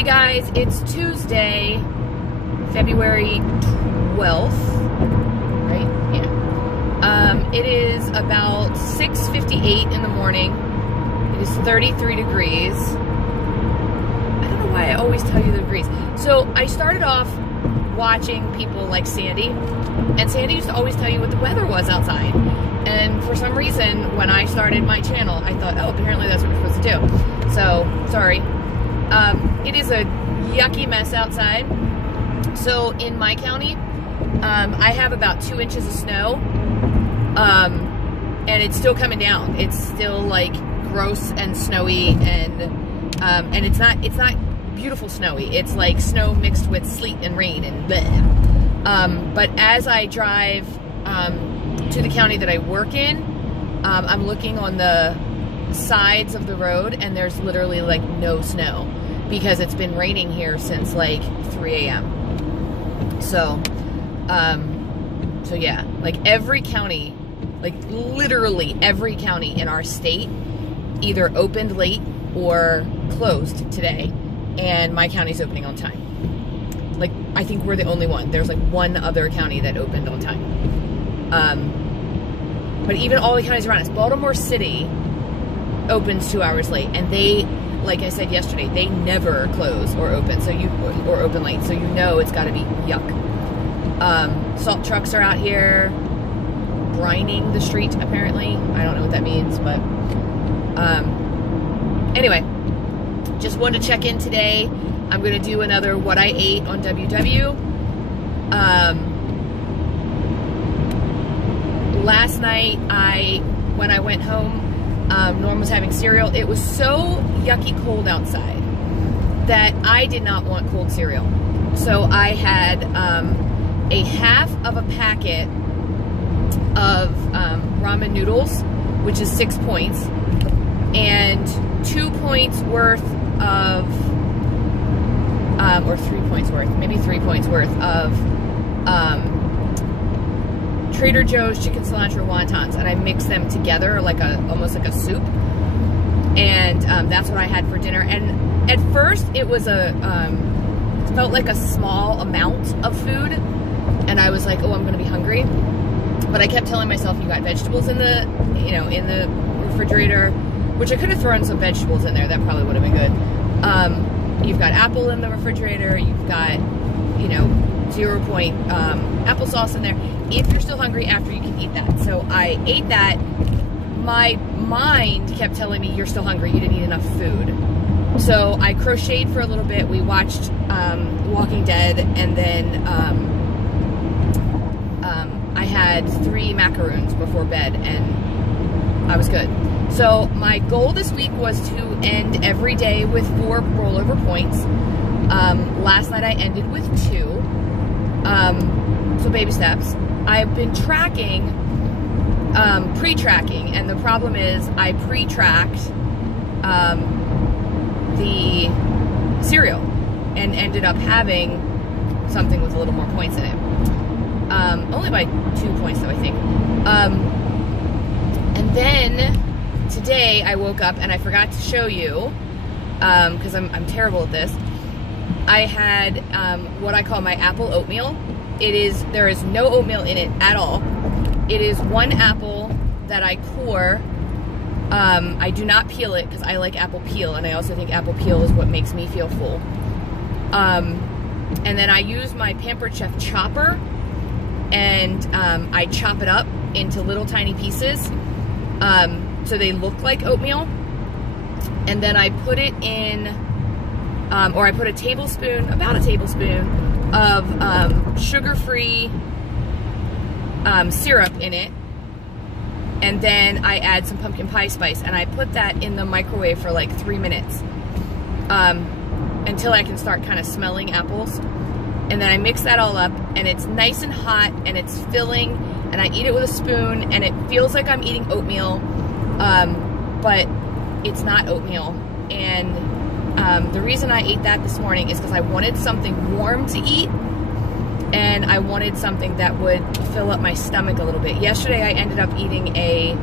Hey guys, it's Tuesday, February 12th, right? Yeah. It is about 6:58 in the morning. It is 33 degrees. I don't know why I always tell you the degrees. So I started off watching people like Sandy, and Sandy used to always tell you what the weather was outside. And for some reason, when I started my channel, I thought, oh, apparently that's what we're supposed to do. So, sorry. It is a yucky mess outside. So in my county, I have about 2 inches of snow, and it's still coming down. It's still like gross and snowy, and it's not beautiful snowy. It's like snow mixed with sleet and rain and bleh. But as I drive to the county that I work in, I'm looking on the sides of the road, and there's literally like no snow because it's been raining here since like 3 a.m. So yeah, like every county, like literally every county in our state either opened late or closed today, and my county's opening on time. Like, I think we're the only one. There's like one other county that opened on time. But even all the counties around us, Baltimore City opens 2 hours late, and they, like I said yesterday, they never close or open, or open late, so you know it's got to be yuck. Salt trucks are out here brining the street, apparently. I don't know what that means, but anyway, just wanted to check in today. I'm going to do another What I Ate on WW. Last night, when I went home, Norm was having cereal. It was so yucky cold outside that I did not want cold cereal. So I had a half of a packet of ramen noodles, which is 6 points, and 2 points worth of, or 3 points worth, maybe 3 points worth of Trader Joe's chicken cilantro wontons, and I mixed them together like almost like a soup, and that's what I had for dinner. And at first it was it felt like a small amount of food, and I was like, oh, I'm gonna be hungry. But I kept telling myself, you got vegetables in the, in the refrigerator, which I could have thrown some vegetables in there. That probably would have been good. You've got apple in the refrigerator. You've got, 0 point applesauce in there. If you're still hungry after, you can eat that. So I ate that. My mind kept telling me, you're still hungry. You didn't eat enough food. So I crocheted for a little bit. We watched Walking Dead, and then I had 3 macaroons before bed, and I was good. So my goal this week was to end every day with 4 rollover points. Last night I ended with 2. So baby steps. I've been tracking, pre-tracking, and the problem is I pre-tracked the cereal and ended up having something with a little more points in it. Only by 2 points though, I think. And then today I woke up and I forgot to show you, because I'm terrible at this. I had what I call my apple oatmeal. There is no oatmeal in it at all. It is 1 apple that I core. I do not peel it because I like apple peel, and I also think apple peel is what makes me feel full. And then I use my Pampered Chef chopper, and I chop it up into little tiny pieces so they look like oatmeal. And then I put it in, or I put about a tablespoon of sugar-free syrup in it, and then I add some pumpkin pie spice, and I put that in the microwave for like 3 minutes until I can start kind of smelling apples. And then I mix that all up, and it's nice and hot, and it's filling, and I eat it with a spoon, and it feels like I'm eating oatmeal, but it's not oatmeal. And the reason I ate that this morning is because I wanted something warm to eat, and I wanted something that would fill up my stomach a little bit. Yesterday I ended up eating a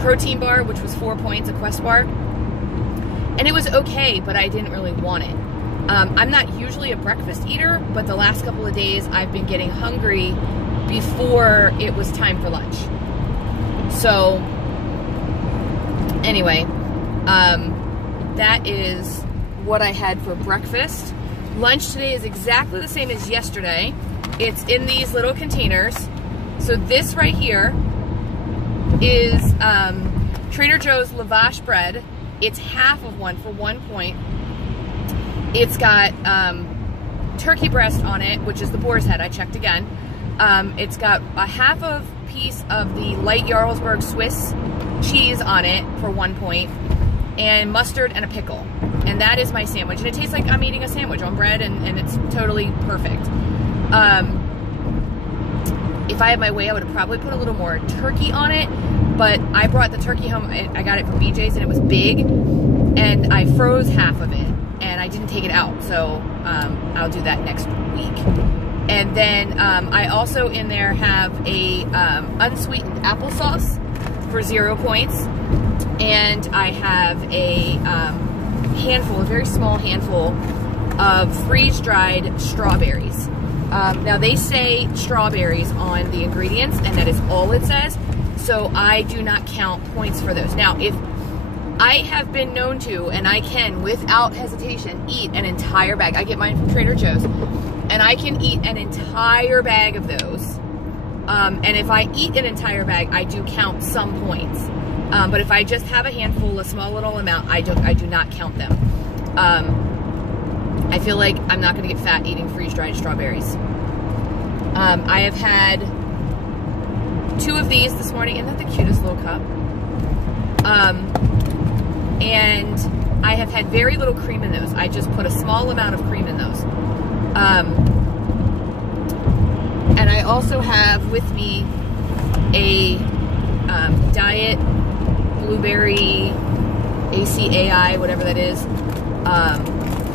protein bar, which was 4 points, a Quest bar, and it was okay, but I didn't really want it. I'm not usually a breakfast eater, but the last couple of days I've been getting hungry before it was time for lunch. So anyway, that is what I had for breakfast. Lunch today is exactly the same as yesterday. It's in these little containers. So this right here is Trader Joe's lavash bread. It's half of one for 1 point. It's got turkey breast on it, which is the boar's head. I checked again. It's got a half of piece of the light Jarlsberg Swiss cheese on it for 1 point, and mustard and a pickle. And that is my sandwich. And it tastes like I'm eating a sandwich on bread, and it's totally perfect. If I had my way, I would have probably put a little more turkey on it, but I brought the turkey home. I got it from BJ's, and it was big, and I froze half of it, and I didn't take it out, so I'll do that next week. And then I also in there have a unsweetened applesauce for 0 points, and I have a handful, a very small handful of freeze-dried strawberries. Now they say strawberries on the ingredients, and that is all it says, so I do not count points for those. Now, if I have been known to, and I can without hesitation eat an entire bag. I get mine from Trader Joe's, and I can eat an entire bag of those. And if I eat an entire bag, I do count some points. But if I just have a handful, a small little amount, I do not count them. I feel like I'm not going to get fat eating freeze-dried strawberries. I have had 2 of these this morning. Isn't that the cutest little cup? And I have had very little cream in those. I just put a small amount of cream in those. And I also have with me a diet blueberry ACAI, whatever that is,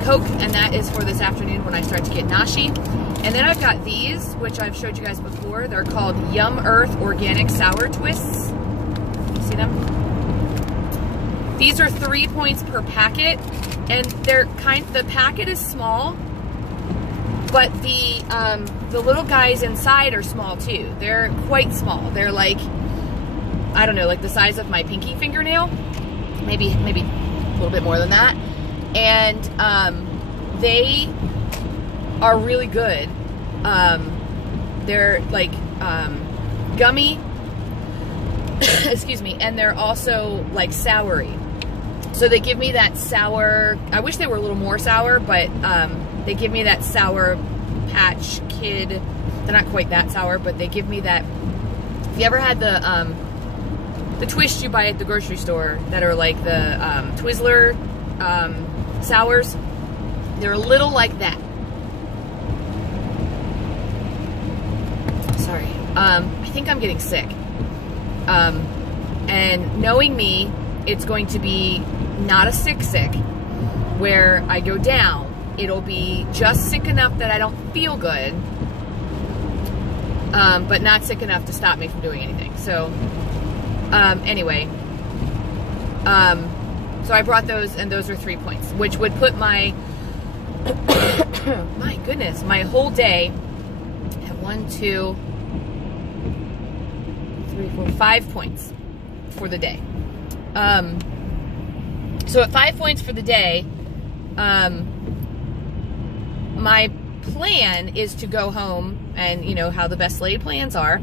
Coke, and that is for this afternoon when I start to get nashi. And then I've got these, which I've showed you guys before. They're called Yum Earth Organic Sour Twists. See them? These are 3 points per packet, and they're the packet is small, but the little guys inside are small too. They're quite small. They're like, I don't know, like the size of my pinky fingernail, maybe a little bit more than that. And they are really good. They're like gummy, excuse me, and they're also like soury. So they give me that sour, I wish they were a little more sour, but they give me that Sour Patch Kid. They're not quite that sour, but they give me that. If you ever had the twists you buy at the grocery store that are like the Twizzler sours, they're a little like that. Sorry. I think I'm getting sick. And knowing me, it's going to be not a sick where I go down. It'll be just sick enough that I don't feel good, but not sick enough to stop me from doing anything. So anyway, so I brought those, and those are 3 points, which would put my my goodness, my whole day at 1, 2, 3, 4, 5 points for the day. So at 5 points for the day, my plan is to go home, and you know how the best laid plans are.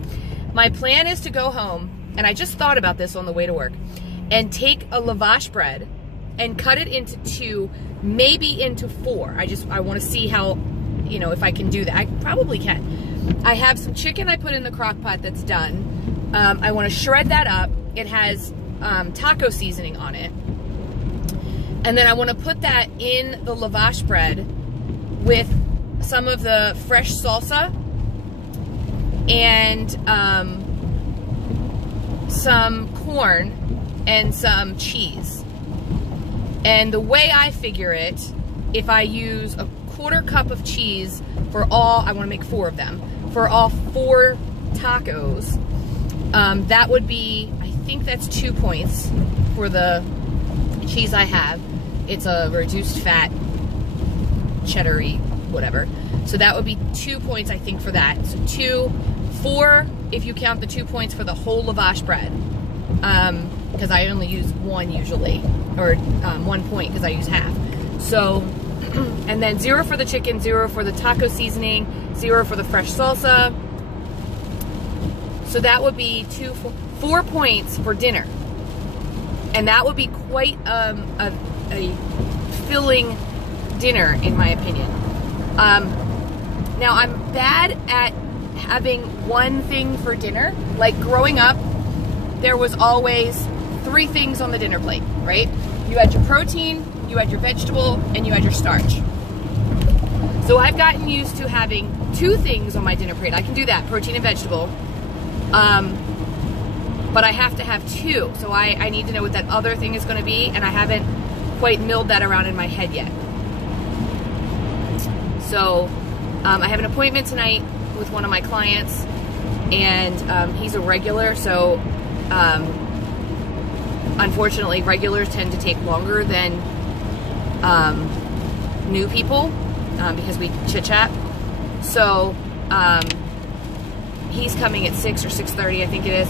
My plan is to go home, and I just thought about this on the way to work, and take a lavash bread and cut it into 2, maybe into 4. I want to see how, you know, if I can do that. I probably can. I have some chicken I put in the crock pot that's done. I want to shred that up. It has taco seasoning on it. And then I want to put that in the lavash bread with some of the fresh salsa and some corn and some cheese. And the way I figure it, if I use a 1/4 cup of cheese for all, I want to make 4 of them, for all 4 tacos, that would be, I think that's 2 points for the cheese I have. It's a reduced fat cheddar-y, whatever. So that would be 2 points, I think, for that. So 4 if you count the 2 points for the whole lavash bread. Because I only use 1 usually, or 1 point because I use half. So, and then 0 for the chicken, 0 for the taco seasoning, 0 for the fresh salsa. So that would be 4 points for dinner. And that would be quite a filling dinner, in my opinion. Now, I'm bad at having one thing for dinner. Like growing up, there was always 3 things on the dinner plate, right? You had your protein, you had your vegetable, and you had your starch. So I've gotten used to having 2 things on my dinner plate. I can do that, protein and vegetable. But I have to have 2. So I need to know what that other thing is going to be, and I haven't quite milled that around in my head yet. So I have an appointment tonight with one of my clients, and he's a regular, so unfortunately regulars tend to take longer than new people because we chit-chat. So he's coming at 6 or 6:30, I think it is.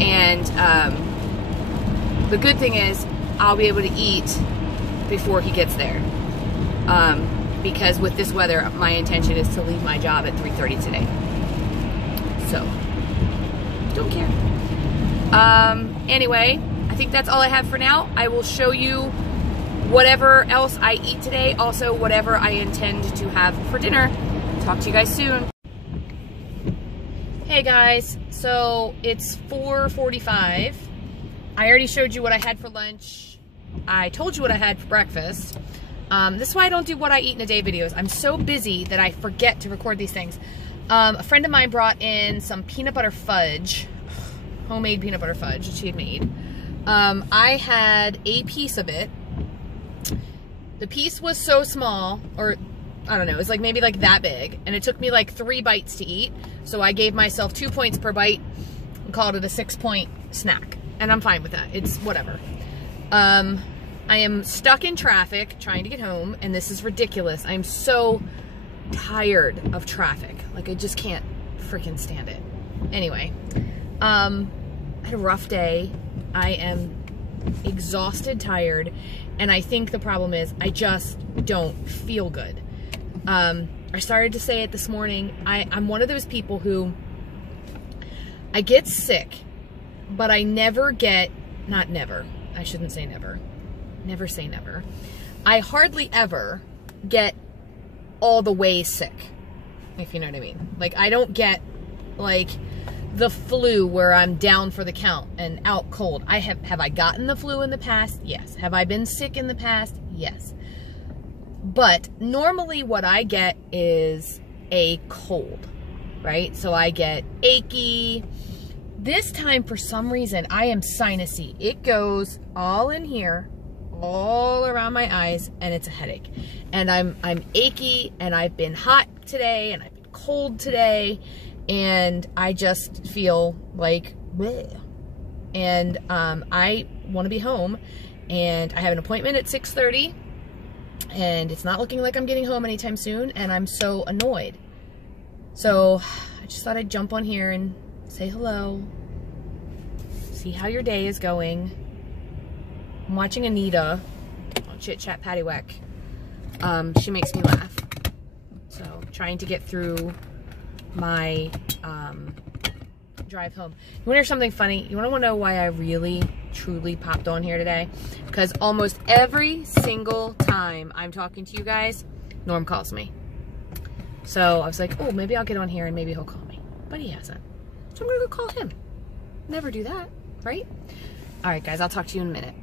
And the good thing is I'll be able to eat before he gets there. Because with this weather, my intention is to leave my job at 3:30 today. So, don't care. Anyway, I think that's all I have for now. I will show you whatever else I eat today. Also, whatever I intend to have for dinner. Talk to you guys soon. Hey guys, so it's 4:45. I already showed you what I had for lunch. I told you what I had for breakfast. This is why I don't do what I eat in a day videos. I'm so busy that I forget to record these things. A friend of mine brought in some peanut butter fudge, homemade peanut butter fudge that she had made. I had a piece of it. The piece was so small, or I don't know, it was like maybe like that big, and it took me like 3 bites to eat. So I gave myself 2 points per bite and called it a 6-point snack. And I'm fine with that. It's whatever. I am stuck in traffic trying to get home, and this is ridiculous. I'm so tired of traffic. Like, I just can't freaking stand it. Anyway, I had a rough day. I am exhausted, tired, and I think the problem is I just don't feel good. I started to say it this morning. I'm one of those people who I get sick, but I never get, not never, I shouldn't say never. Never say never. I hardly ever get all the way sick, if you know what I mean. Like, I don't get like the flu where I'm down for the count and out cold. Have I gotten the flu in the past? Yes. Have I been sick in the past? Yes. But normally what I get is a cold, right? So I get achy. This time, for some reason, I am sinusy. It goes all in here, all around my eyes, and it's a headache. And I'm achy, and I've been hot today, and I've been cold today, and I just feel like bleh. And I want to be home, and I have an appointment at 6:30, and it's not looking like I'm getting home anytime soon, and I'm so annoyed. So I just thought I'd jump on here and say hello, see how your day is going. I'm watching Anita on Chit Chat Paddywhack. She makes me laugh. So trying to get through my drive home. You want to hear something funny? You want to know why I really, truly popped on here today? Because almost every single time I'm talking to you guys, Norm calls me. So I was like, oh, maybe I'll get on here and maybe he'll call me. But he hasn't. So I'm going to go call him. Never do that, right? All right, guys, I'll talk to you in a minute.